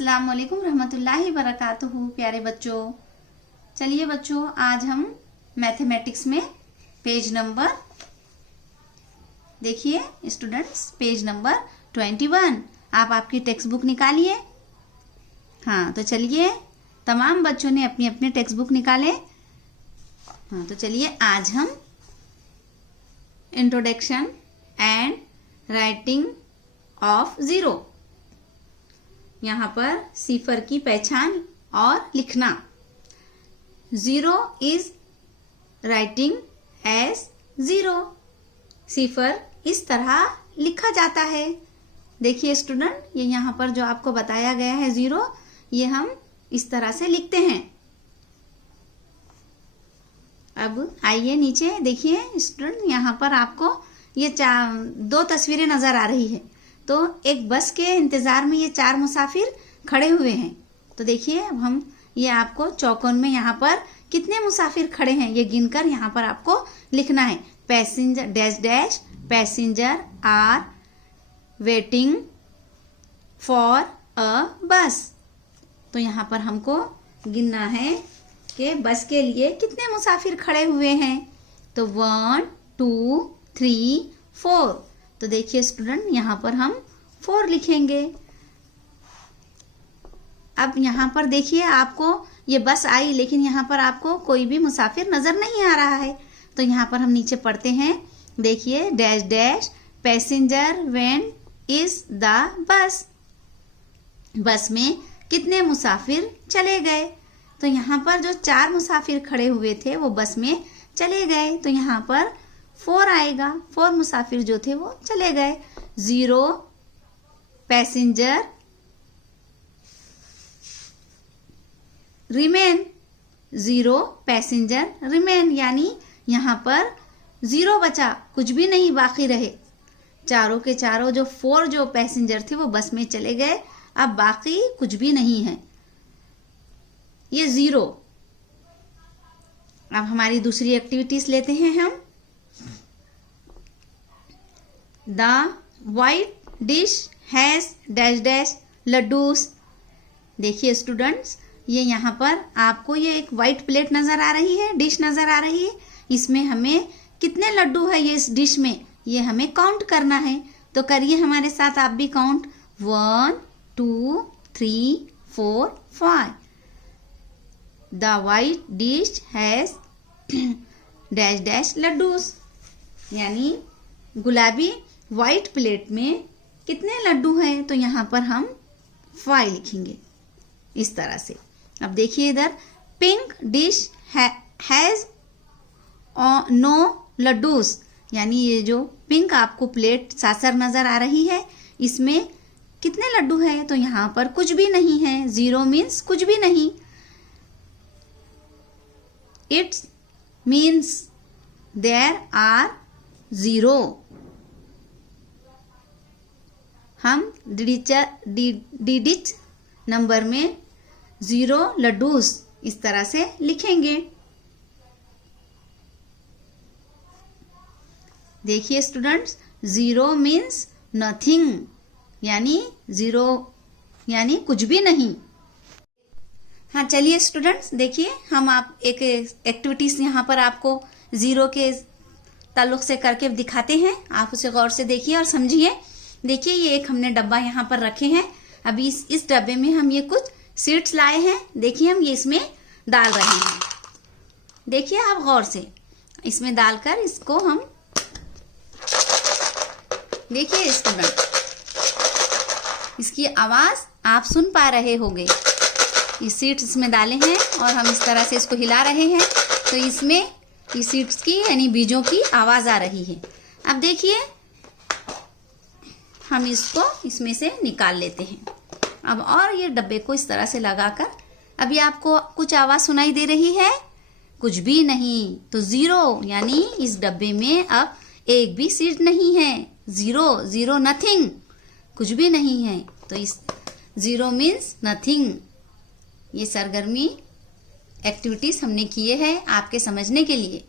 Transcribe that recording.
अस्सलाम वालेकुम रहमतुल्लाहि बरकातुहू। प्यारे बच्चों, चलिए बच्चों, आज हम मैथमेटिक्स में पेज नंबर देखिए स्टूडेंट्स, पेज नंबर 21। आप आपकी टेक्स्ट बुक निकालिए। हाँ, तो चलिए, तमाम बच्चों ने अपनी अपनी टेक्स्ट बुक निकाले। हाँ, तो चलिए आज हम introduction and writing of zero, यहाँ पर सिफर की पहचान और लिखना। Zero is writing as zero. सिफर इस तरह लिखा जाता है। देखिए स्टूडेंट, ये यहाँ पर जो आपको बताया गया है जीरो, ये हम इस तरह से लिखते हैं। अब आइए नीचे देखिए स्टूडेंट, यहाँ पर आपको ये दो तस्वीरें नजर आ रही है। तो एक बस के इंतजार में ये 4 मुसाफिर खड़े हुए हैं। तो देखिए, अब हम ये आपको चौकोन में यहाँ पर कितने मुसाफिर खड़े हैं ये गिनकर यहाँ पर आपको लिखना है। Passenger dash dash passenger are waiting for a bus. तो यहाँ पर हमको गिनना है कि बस के लिए कितने मुसाफिर खड़े हुए हैं। तो 1 2 3 4। तो देखिए स्टूडेंट, यहाँ पर हम 4 लिखेंगे। अब यहाँ पर देखिए, आपको ये बस आई, लेकिन यहाँ पर आपको कोई भी मुसाफिर नजर नहीं आ रहा है। तो यहाँ पर हम नीचे पढ़ते हैं। देखिए, dash dash passenger went is the bus. बस में कितने मुसाफिर चले गए। तो यहाँ पर जो 4 मुसाफिर खड़े हुए थे वो बस में चले गए। तो यहाँ पर 4 आएगा। 4 मुसाफिर जो थे वो चले गए। 0 पैसेंजर रिमेन। 0 पैसेंजर रिमेन, यानी यहाँ पर 0 बचा, कुछ भी नहीं बाकी रहे। चारों के चारों जो 4 जो पैसेंजर थे वो बस में चले गए। अब बाकी कुछ भी नहीं है, ये 0। अब हमारी दूसरी एक्टिविटीज लेते हैं हम। The white dish has dash dash laddoos. देखिए स्टूडेंट्स, ये यहाँ पर आपको ये एक वाइट प्लेट नजर आ रही है, डिश नजर आ रही है। इसमें हमें कितने लड्डू है ये इस डिश में, ये हमें काउंट करना है। तो करिए हमारे साथ आप भी count. 1 2 3 4 5। The white dish has dash dash laddoos, यानी गुलाबी व्हाइट प्लेट में कितने लड्डू हैं। तो यहाँ पर हम 5 लिखेंगे इस तरह से। अब देखिए इधर, pink dish has no laddus, यानी ये जो पिंक आपको प्लेट सासर नजर आ रही है, इसमें कितने लड्डू हैं। तो यहाँ पर कुछ भी नहीं है। 0 मीन्स कुछ भी नहीं। It's means there are 0। हम डिजिट नंबर में 0 लड्डूस इस तरह से लिखेंगे। देखिए स्टूडेंट्स, 0 मीन्स नथिंग, यानी 0 यानी कुछ भी नहीं। हाँ, चलिए स्टूडेंट्स, देखिए हम आप एक एक्टिविटीज यहाँ पर आपको 0 के ताल्लुक से करके दिखाते हैं। आप उसे गौर से देखिए और समझिए। देखिए, ये एक हमने डब्बा यहाँ पर रखे हैं। अभी इस डब्बे में हम ये कुछ सीड्स लाए हैं। देखिए, हम ये इसमें डाल रहे हैं। देखिए आप गौर से, इसमें डालकर इसको हम देखिए स्टूडेंट, इसकी आवाज आप सुन पा रहे होंगे। ये सीड्स इसमें डाले हैं और हम इस तरह से इसको हिला रहे हैं। तो इसमें ये सीड्स की यानी बीजों की आवाज आ रही है। अब देखिए, हम इसको इसमें से निकाल लेते हैं। अब और ये डब्बे को इस तरह से लगाकर, अभी आपको कुछ आवाज सुनाई दे रही है? कुछ भी नहीं। तो 0, यानी इस डब्बे में अब एक भी सीड नहीं है। 0 नथिंग, कुछ भी नहीं है। तो इस 0 मीन्स नथिंग। ये सरगर्मी एक्टिविटीज हमने किए हैं आपके समझने के लिए।